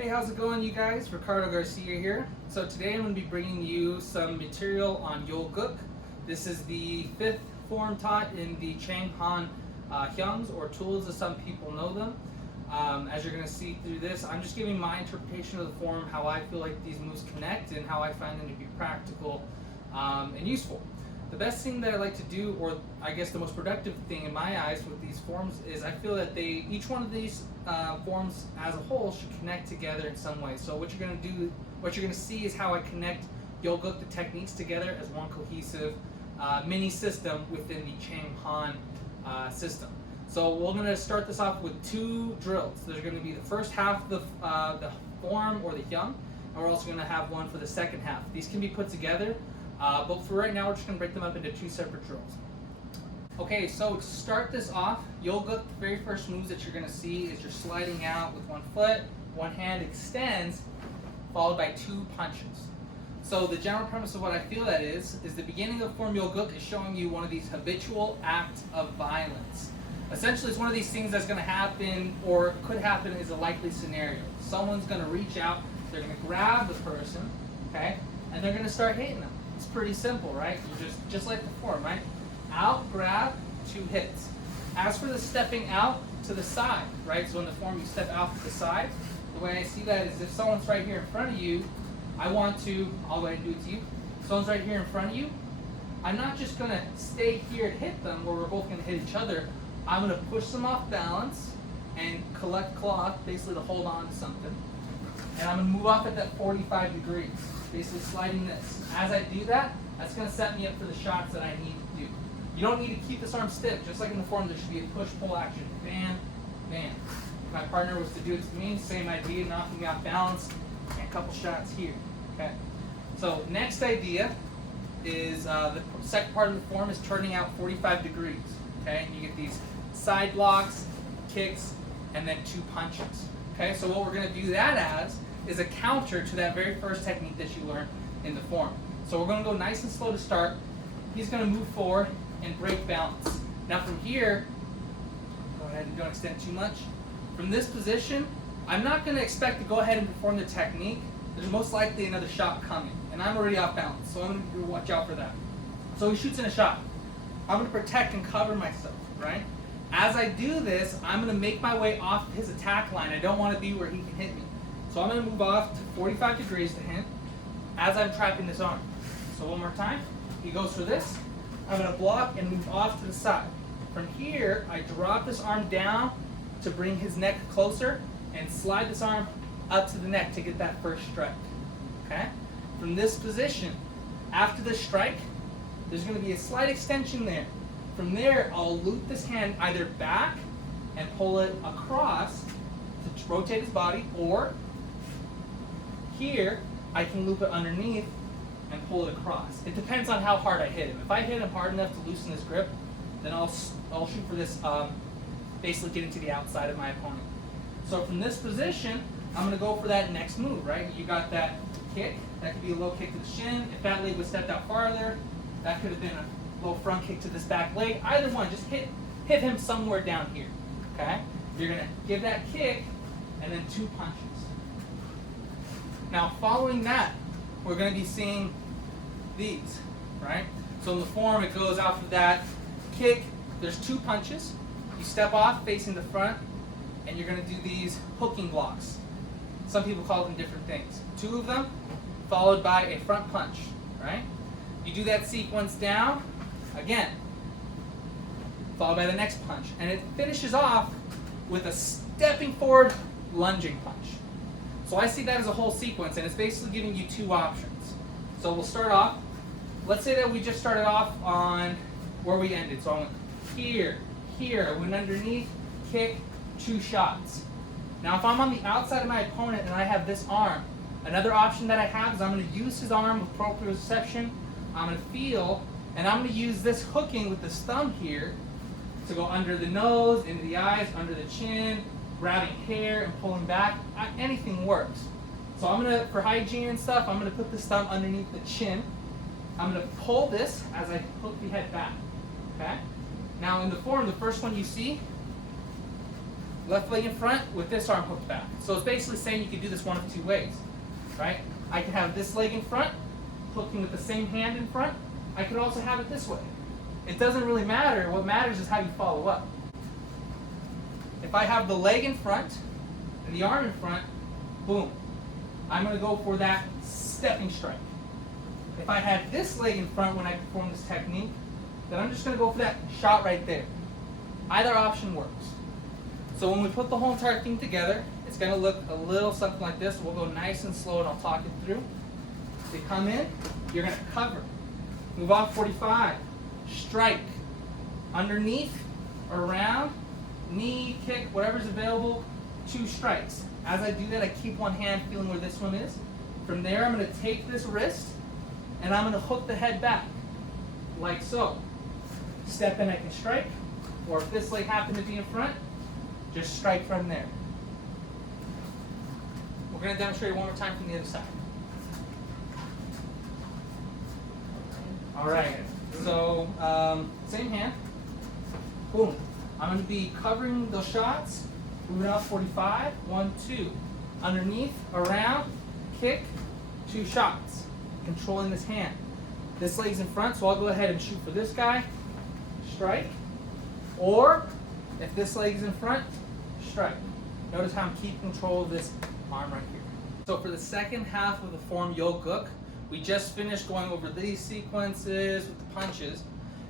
Hey, how's it going, you guys? Ricardo Garcia here. So today I'm going to be bringing you some material on Yolguk. This is the fifth form taught in the Chang Hyungs, or tools as some people know them. As you're going to see through this, I'm just giving my interpretation of the form, how I feel like these moves connect, and how I find them to be practical and useful. The best thing that I like to do, or I guess the most productive thing in my eyes with these forms, is I feel that each one of these forms as a whole should connect together in some way. So what you're going to see is how I connect Yolguk, the techniques, together as one cohesive mini system within the Chang Han system. So we're going to start this off with two drills. There's going to be the first half of the form, or the Hyung, and we're also going to have one for the second half. These can be put together. But for right now, we're just going to break them up into two separate drills. Okay, so to start this off, Yolguk, the very first moves that you're going to see is you're sliding out with one foot, one hand extends, followed by two punches. So the general premise of what I feel that is the beginning of form Yolguk is showing you one of these habitual acts of violence. Essentially, it's one of these things that's going to happen, or could happen, is a likely scenario. Someone's going to reach out, they're going to grab the person, okay, and they're going to start hitting them. It's pretty simple, right? You're just like the form, right? Out, grab, two hits. As for the stepping out to the side, right? So in the form, you step out to the side. The way I see that is if someone's right here in front of you, I'll go ahead and do it to you. Someone's right here in front of you. I'm not just going to stay here and hit them where we're both going to hit each other. I'm going to push them off balance and collect cloth, basically to hold on to something. And I'm going to move off at that 45 degrees. Basically sliding this. As I do that, that's going to set me up for the shots that I need to do. You don't need to keep this arm stiff. Just like in the form, there should be a push-pull action. Bam, bam. If my partner was to do it to me, same idea, knocking me off balance, and a couple shots here. Okay. So next idea is the second part of the form is turning out 45 degrees. Okay, and you get these side blocks, kicks, and then two punches. Okay, so what we're going to do that as is a counter to that very first technique that you learned in the form. So we're going to go nice and slow to start. He's going to move forward and break balance. Now from here, go ahead and don't extend too much. From this position, I'm not going to expect to go ahead and perform the technique. There's most likely another shot coming, and I'm already off balance, so I'm going to watch out for that. So he shoots in a shot. I'm going to protect and cover myself, right? As I do this, I'm going to make my way off his attack line. I don't want to be where he can hit me. So I'm going to move off to 45 degrees to him as I'm trapping this arm. So one more time. He goes for this. I'm going to block and move off to the side. From here, I drop this arm down to bring his neck closer and slide this arm up to the neck to get that first strike. Okay? From this position, after the strike, there's going to be a slight extension there. From there, I'll loop this hand either back and pull it across to rotate his body, or here, I can loop it underneath and pull it across. It depends on how hard I hit him. If I hit him hard enough to loosen his grip, then I'll shoot for this, basically getting to the outside of my opponent. So from this position, I'm going to go for that next move, right? You got that kick. That could be a low kick to the shin. If that leg was stepped out farther, that could have been a low front kick to this back leg. Either one, just hit him somewhere down here, okay? You're going to give that kick and then two punches. Now, following that, we're going to be seeing these, right? So in the form, it goes off of that kick. There's two punches. You step off facing the front, and you're going to do these hooking blocks. Some people call them different things. Two of them, followed by a front punch, right? You do that sequence down, again, followed by the next punch. And it finishes off with a stepping forward lunging punch. So I see that as a whole sequence, and it's basically giving you two options. So we'll start off, let's say that we just started off on where we ended. So I went here, I went underneath, kick, two shots. Now if I'm on the outside of my opponent and I have this arm, another option that I have is I'm going to use his arm with proprioception. I'm going to feel, and I'm going to use this hooking with this thumb here to go under the nose, into the eyes, under the chin, grabbing hair and pulling back. Anything works. So I'm going to, for hygiene and stuff, I'm going to put this thumb underneath the chin. I'm going to pull this as I hook the head back. Okay? Now in the form, the first one you see left leg in front with this arm hooked back. So it's basically saying you can do this one of two ways, right? I can have this leg in front, hooking with the same hand in front. I could also have it this way. It doesn't really matter. What matters is how you follow up. If I have the leg in front and the arm in front, boom. I'm going to go for that stepping strike. If I had this leg in front when I perform this technique, then I'm just going to go for that shot right there. Either option works. So when we put the whole entire thing together, it's going to look a little something like this. We'll go nice and slow and I'll talk it through. They come in, you're going to cover. Move off 45. Strike. Underneath, around, knee, kick, whatever's available, 2 strikes. As I do that, I keep one hand feeling where this one is. From there, I'm going to take this wrist and I'm going to hook the head back, like so. Step in, I can strike, or if this leg happened to be in front, just strike from there. We're going to demonstrate it one more time from the other side. All right, so same hand. Boom. I'm going to be covering those shots. Moving out 45. 1, 2. Underneath, around, kick, 2 shots. Controlling this hand. This leg's in front, so I'll go ahead and shoot for this guy. Strike. Or, if this leg's in front, strike. Notice how I'm keeping control of this arm right here. So for the second half of the form Yo-Guk, we just finished going over these sequences with the punches.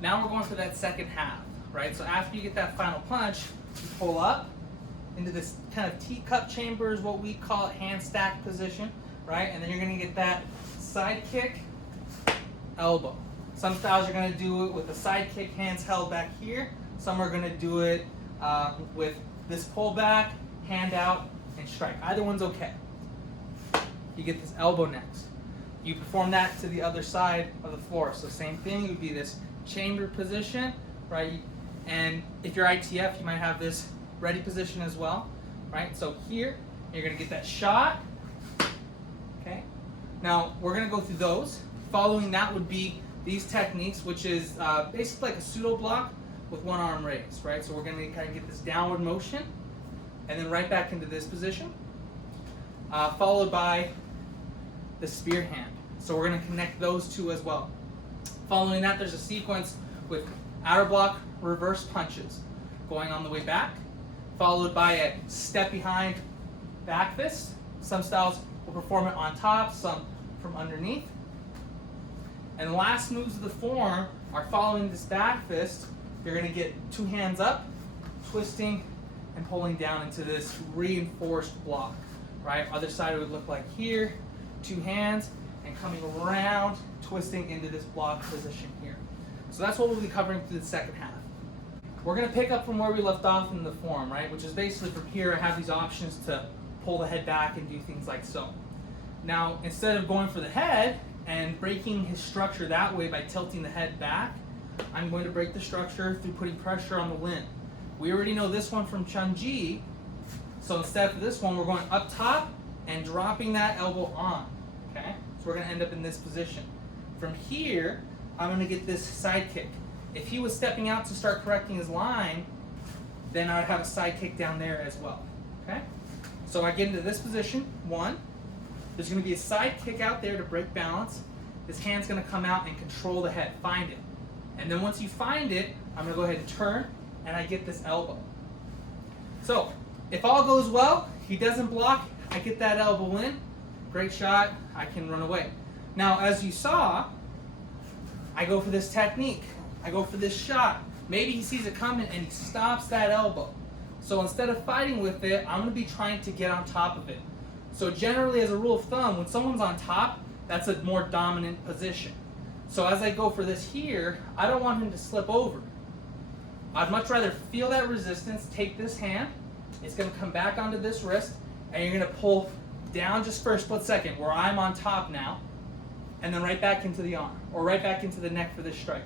Now we're going for that second half, right? So after you get that final punch, you pull up into this kind of teacup chamber is what we call it, hand stack position, right? And then you're gonna get that side kick, elbow. Some styles are gonna do it with the side kick, hands held back here. Some are gonna do it with this pull back, hand out, and strike. Either one's okay. You get this elbow next. You perform that to the other side of the floor. So same thing, it would be this chamber position, right? And if you're ITF, you might have this ready position as well, right? So here, you're gonna get that shot, okay? Now, we're gonna go through those. Following that would be these techniques, which is basically like a pseudo block with one arm raised, right? So we're gonna kind of get this downward motion, and then right back into this position, followed by the spear hand. So we're going to connect those two as well. Following that, there's a sequence with outer block reverse punches going on the way back, followed by a step behind back fist. Some styles will perform it on top, some from underneath. And the last moves of the form are following this back fist. You're going to get 2 hands up, twisting and pulling down into this reinforced block, right? Other side would look like here, 2 hands, and coming around, twisting into this block position here. So that's what we'll be covering through the second half. We're going to pick up from where we left off in the form, right? Which is basically from here, I have these options to pull the head back and do things like so. Now, instead of going for the head and breaking his structure that way by tilting the head back, I'm going to break the structure through putting pressure on the limb. We already know this one from Chang, so instead of this one, we're going up top and dropping that elbow on, okay? So we're gonna end up in this position. From here, I'm gonna get this side kick. If he was stepping out to start correcting his line, then I would have a side kick down there as well, okay? So I get into this position, 1. There's gonna be a side kick out there to break balance. This hand's gonna come out and control the head, find it. And then once you find it, I'm gonna go ahead and turn, and I get this elbow. So, if all goes well, he doesn't block, I get that elbow in, great shot, I can run away. Now, as you saw, I go for this technique. I go for this shot. Maybe he sees it coming and he stops that elbow. So instead of fighting with it, I'm gonna be trying to get on top of it. So generally, as a rule of thumb, when someone's on top, that's a more dominant position. So as I go for this here, I don't want him to slip over. I'd much rather feel that resistance, take this hand, it's gonna come back onto this wrist, and you're gonna pull down just for a split second where I'm on top now, and then right back into the arm, or right back into the neck for this strike.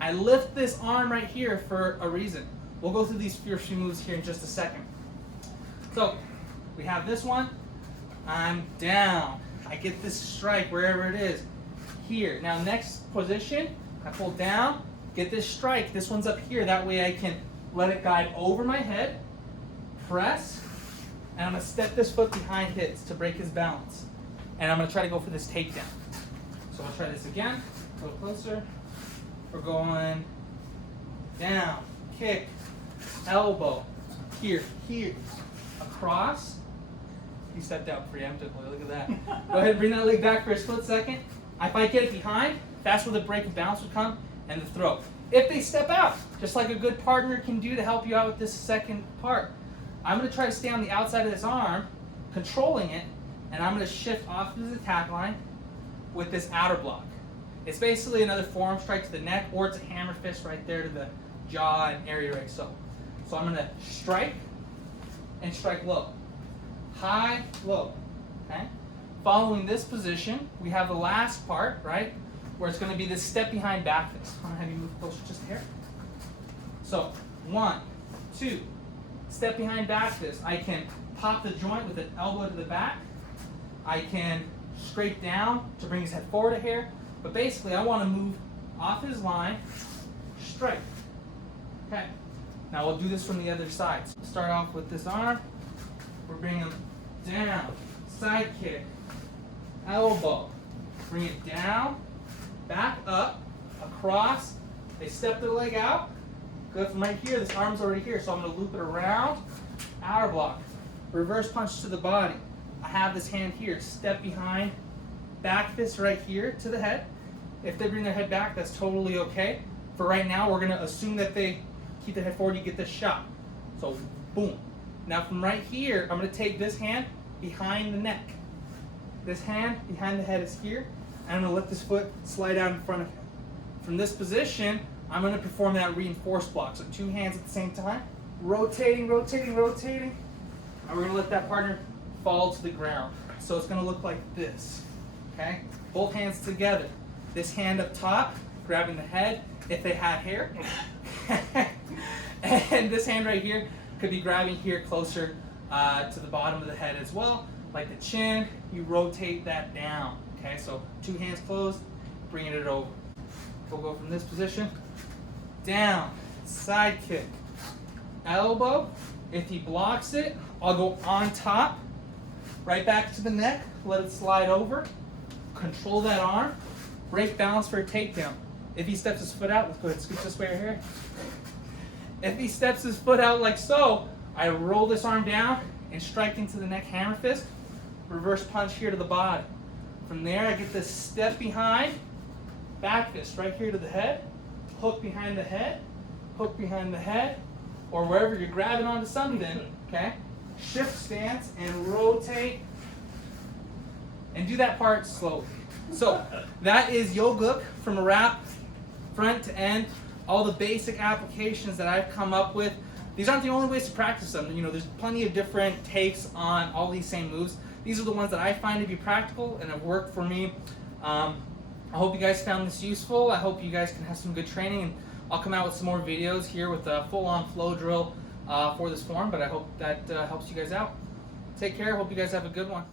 I lift this arm right here for a reason. We'll go through these few moves here in just a second. So, we have this one, I'm down. I get this strike wherever it is, here. Now next position, I pull down, get this strike. This one's up here, that way I can let it guide over my head, press, and I'm going to step this foot behind his to break his balance. And I'm going to try to go for this takedown. So I'll try this again, a little closer. We're going down, kick, elbow, here, across. He stepped out preemptively, look at that. Go ahead and bring that leg back for a split second. If I get it behind, that's where the break of balance would come, and the throw. If they step out, just like a good partner can do to help you out with this second part, I'm going to try to stay on the outside of this arm, controlling it, and I'm going to shift off of the attack line with this outer block. It's basically another forearm strike to the neck, or it's a hammer fist right there to the jaw and area like so. So I'm going to strike and strike low. High, low. Okay? Following this position, we have the last part, right? Where it's going to be this step behind back fist. I'm going to have you move closer just here. So, 1, 2, step behind back fist. I can pop the joint with an elbow to the back. I can scrape down to bring his head forward a hair. But basically, I want to move off his line, strike. Okay. Now we'll do this from the other side. So start off with this arm. We're bringing him down, side kick, elbow. Bring it down, back up, across. They step their leg out. Good from right here. This arm's already here, so I'm going to loop it around. Outer block. Reverse punch to the body. I have this hand here. Step behind. Back fist right here to the head. If they bring their head back, that's totally okay. For right now, we're going to assume that they keep their head forward. You get this shot. So, boom. Now from right here, I'm going to take this hand behind the neck. This hand behind the head is here. And I'm going to let this foot slide out in front of him. From this position, I'm going to perform that reinforced block. So 2 hands at the same time. Rotating, rotating, rotating. And we're going to let that partner fall to the ground. So it's going to look like this. Okay? Both hands together. This hand up top, grabbing the head if they had hair. And this hand right here could be grabbing here closer to the bottom of the head as well. Like the chin, you rotate that down. Okay, so 2 hands closed, bringing it over. We'll go from this position, down, side kick, elbow. If he blocks it, I'll go on top, right back to the neck, let it slide over, control that arm, break balance for a takedown. If he steps his foot out, let's go ahead and scoot this way right here. If he steps his foot out like so, I roll this arm down and strike into the neck hammer fist, reverse punch here to the body. From there, I get this step behind, back fist right here to the head, hook behind the head, or wherever you're grabbing onto something, okay? Shift stance and rotate, and do that part slowly. So that is Hyung from a wrap, front to end. All the basic applications that I've come up with. These aren't the only ways to practice them. You know, there's plenty of different takes on all these same moves. These are the ones that I find to be practical and have worked for me. I hope you guys found this useful. I hope you guys can have some good training, and I'll come out with some more videos here with a full-on flow drill for this form, but I hope that helps you guys out. Take care. Hope you guys have a good one.